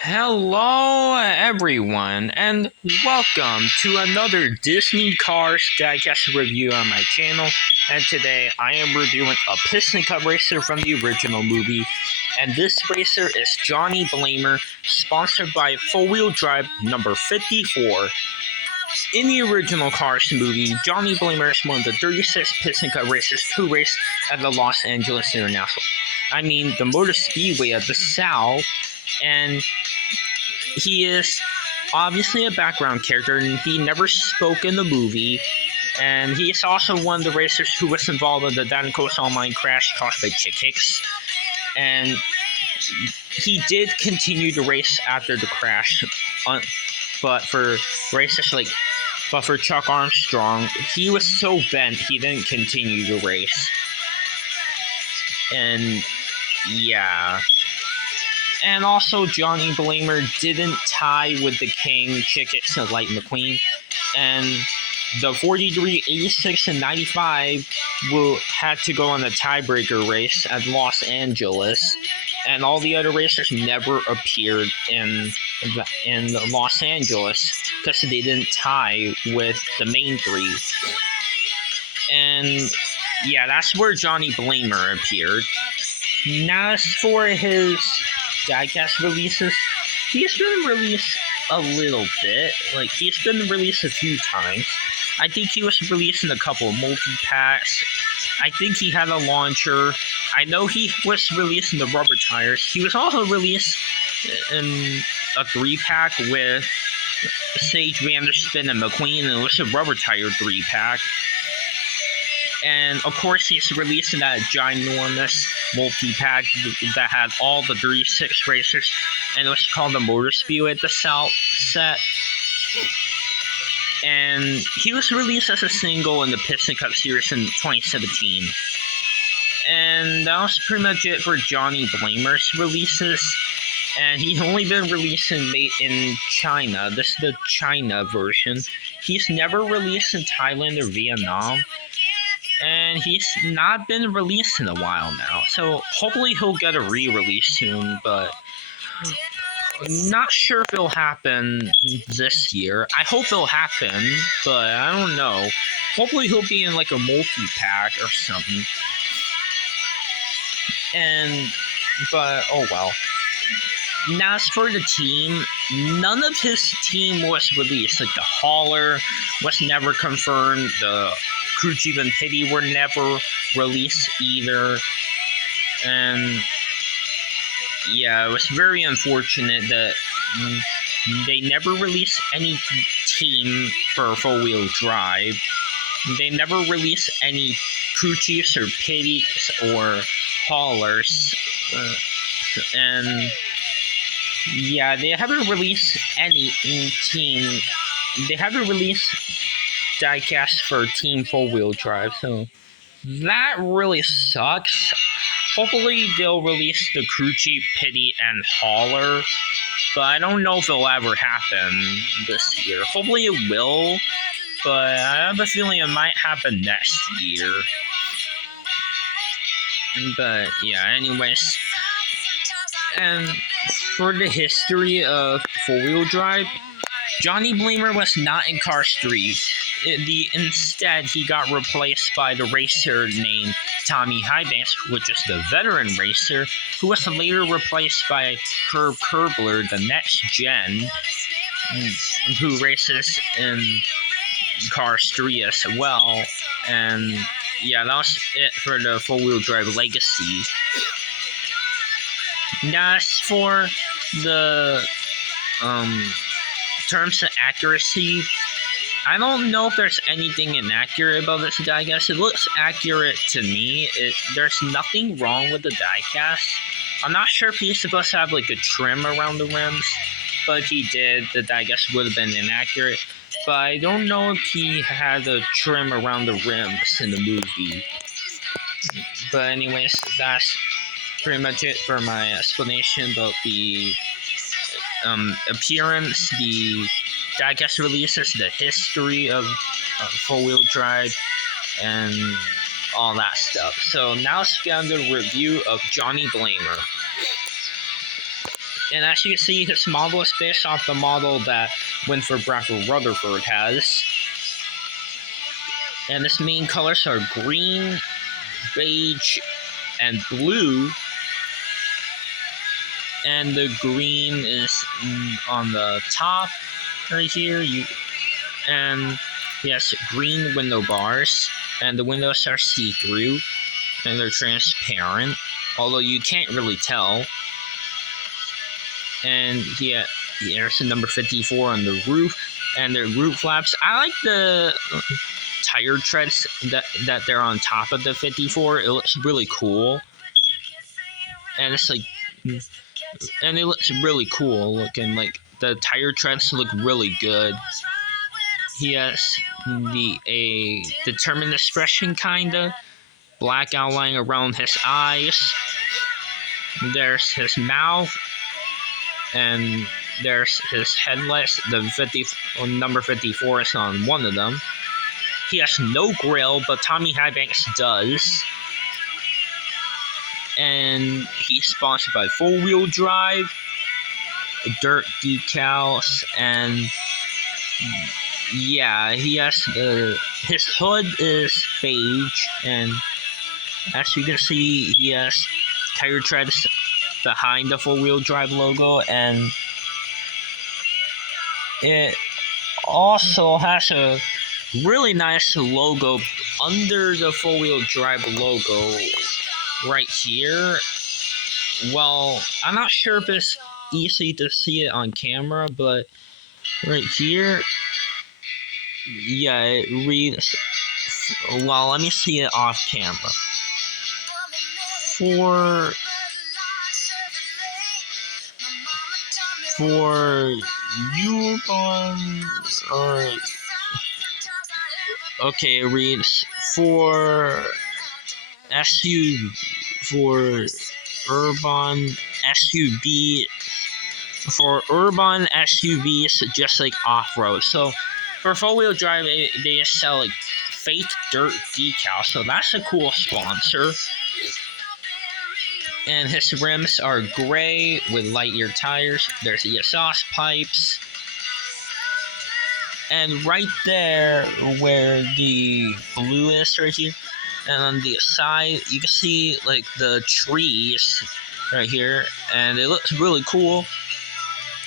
Hello, everyone, and welcome to another Disney Cars Digest review on my channel. And today I am reviewing a Piston Cup racer from the original movie. And this racer is Johnny Blamer, sponsored by Four Wheel Drive number 54. In the original Cars movie, Johnny Blamer is one of the 36 Piston Cup racers who raced at the Los Angeles the Motor Speedway of the South, and he is obviously a background character, and he never spoke in the movie. And he is also one of the racers who was involved in the Diamond Coast Online crash caused by Chick Hicks. And he did continue to race after the crash, but for Chuck Armstrong, he was so bent he didn't continue to race. And yeah. And also, Johnny Blamer didn't tie with the King, Chick Hicks, and Lightning McQueen. And the 43, 86, and 95 had to go on a tiebreaker race at Los Angeles. And all the other racers never appeared in Los Angeles because they didn't tie with the main three. And yeah, that's where Johnny Blamer appeared. Now, as for his diecast releases, he's been released a little bit. He's been released a few times. I think he was released in a couple of multi-packs. I think he had a launcher. I know he was released in the rubber tires. He was also released in a 3-pack with Sage, Vanderspin, and McQueen, and it was a rubber tire 3-pack. And of course, he's releasing that ginormous multi-pack that had all the 36 racers, and it was called the Motor Speedway at the South set. And he was released as a single in the Piston Cup Series in 2017. And that was pretty much it for Johnny Blamer's releases. And he's only been released in China. This is the China version. He's never released in Thailand or Vietnam. And he's not been released in a while now. So hopefully he'll get a re-release soon, but I'm not sure if it'll happen this year. I hope it'll happen, but I don't know. Hopefully he'll be in like a multi-pack or something. But oh well. Now, as for the team, none of his team was released. Like the hauler was never confirmed. The Crew Chief and Pity were never released either. And yeah, it was very unfortunate that they never released any team for Four Wheel Drive. They never released any Crew Chiefs or Pities or haulers. And yeah, they haven't released any team. They haven't released diecast for Team Four Wheel Drive, so that really sucks. Hopefully they'll release the Crew Chief, Pity, and hauler, but I don't know if it'll ever happen this year. Hopefully it will, but I have a feeling it might happen next year. But yeah, anyways. And for the history of Four Wheel Drive, Johnny Blamer was not in Cars 3. Instead, he got replaced by the racer named Tommy Highbanks, which is the veteran racer, who was later replaced by Herb Kerbler, the next gen, who races in Cars 3 as well. And yeah, that was it for the Four Wheel Drive legacy. Now, as for the terms of accuracy, I don't know if there's anything inaccurate about this diecast. It looks accurate to me. There's nothing wrong with the diecast. I'm not sure if he's supposed to have like a trim around the rims, but if he did, the diecast would have been inaccurate. But I don't know if he had a trim around the rims in the movie. But anyways, that's pretty much it for my explanation about the appearance, the diecast releases, the history of Four Wheel Drive, and all that stuff. So now let's get on to the review of Johnny Blamer. And as you can see, his model is based off the model that Winford Bradford Rutherford has. And his main colors are green, beige, and blue. And the green is on the top right here. And he has green window bars, and the windows are see-through, and they're transparent, although you can't really tell. And there's a number 54 on the roof, and their roof flaps. I like the tire treads that they're on top of the 54. It looks really cool, and it looks really cool looking. Like the tire treads look really good. He has a determined expression, kinda black outline around his eyes. There's his mouth, and there's his headlights. The number 54 is on one of them. He has no grill, but Tommy Highbanks does. And he's sponsored by Four Wheel Drive, dirt decals, and yeah, he has his hood is beige, and as you can see, he has tire treads behind the Four Wheel Drive logo, and it also has a really nice logo under the Four Wheel Drive logo right here. Well, I'm not sure if it's easy to see it on camera, but right here, yeah, it reads. Well, let me see it off camera. For Urban, or okay, it reads for urban SUV. For urban SUVs, just like off-road. So for four-wheel drive, they sell like fake dirt decals. So that's a cool sponsor. And his rims are gray with Lightyear tires. There's the exhaust pipes. And right there, where the blue is right here, and on the side, you can see like the trees right here, and it looks really cool.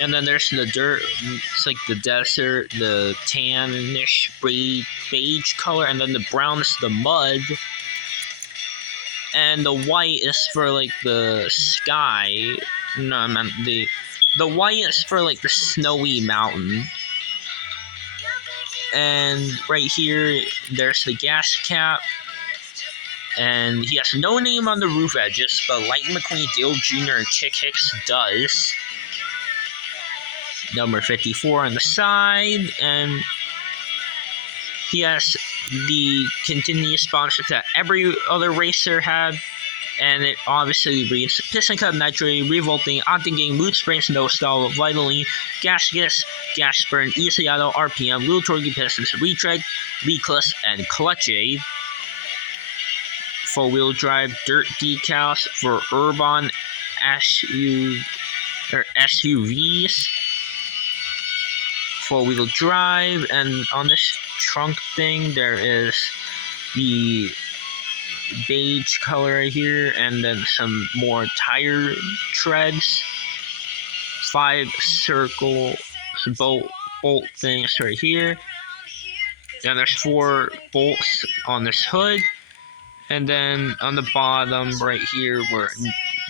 And then there's the dirt. It's like the desert, the tannish beige color, and then the brown is the mud. And the white is for like the sky. No, I meant the white is for like the snowy mountain. And right here, there's the gas cap. And he has no name on the roof edges, but Lightning McQueen, Dale Jr., and Chick Hicks does. Number 54 on the side, and he has the continuous sponsor that every other racer had, and it obviously reads Piston Cup, Nitrate, Revolting, Octane, Mood Springs, No Stall, Vitaline, Gaskets, Gas Burn, Easy Auto, RPM, Little Torquey Pistons, Retread, V-Clutch, and Clutch Aid. Four-wheel drive dirt decals for urban SUVs. Four-wheel drive, and on this trunk thing there is the beige color right here, and then some more tire treads, 5 circle bolt things right here, and there's 4 bolts on this hood, and then on the bottom right here,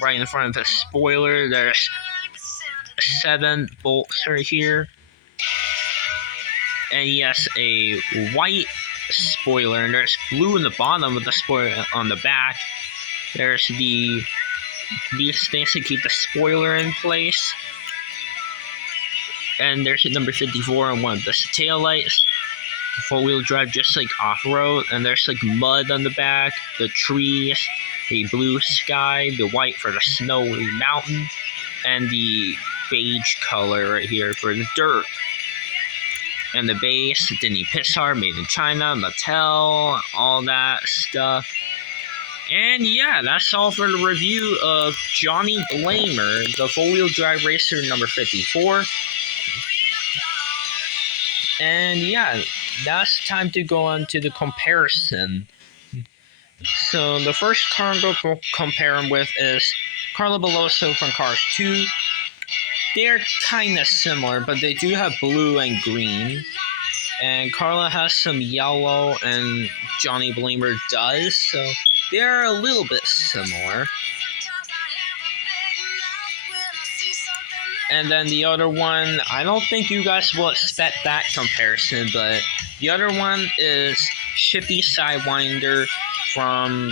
right in front of the spoiler, there's 7 bolts right here. And he has a white spoiler, and there's blue in the bottom of the spoiler on the back. There's these things to keep the spoiler in place. And there's number 54 on one of the taillights. Four-wheel drive, just like off-road. And there's like mud on the back, the trees, the blue sky, the white for the snowy mountain, and the beige color right here for the dirt. And the base, Denny Pixar, made in China, Mattel, all that stuff. And yeah, that's all for the review of Johnny Blamer, the four-wheel drive racer number 54. And yeah, that's time to go on to the comparison. So the first car I'm going to compare him with is Carlo Veloso from Cars 2. They're kind of similar, but they do have blue and green. And Carla has some yellow, and Johnny Blamer does, so they're a little bit similar. And then the other one, I don't think you guys will expect that comparison, but the other one is Shippy Sidewinder from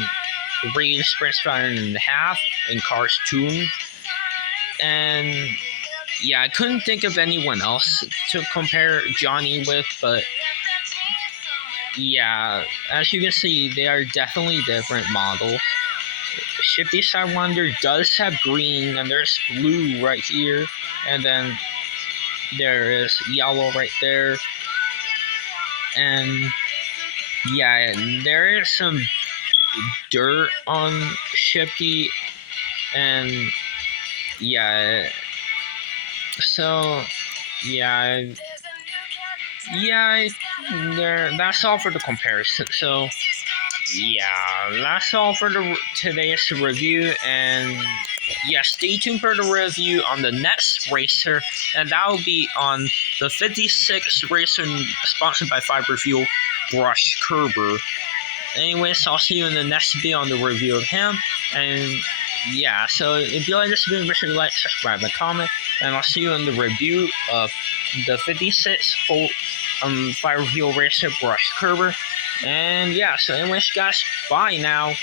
Rage Sprint Spider and a Half in Cars 2. And yeah, I couldn't think of anyone else to compare Johnny with, but yeah, as you can see, they are definitely different models. Shifty Sidewinder does have green, and there's blue right here, and then there is yellow right there. And yeah, there is some dirt on Shifty, and yeah, so yeah, that's all for the comparison. So yeah, that's all for today's review, and yeah, stay tuned for the review on the next racer, and that will be on the 56 racer sponsored by Fiber Fuel, Brush Kerber. Anyways, I'll see you in the next video on the review of him, and yeah, so if you like this video, make sure to like, subscribe, and comment, and I'll see you in the review of the 56 full Fiber Fuel racer, Brush Kerber. And yeah, so anyways, guys, bye now.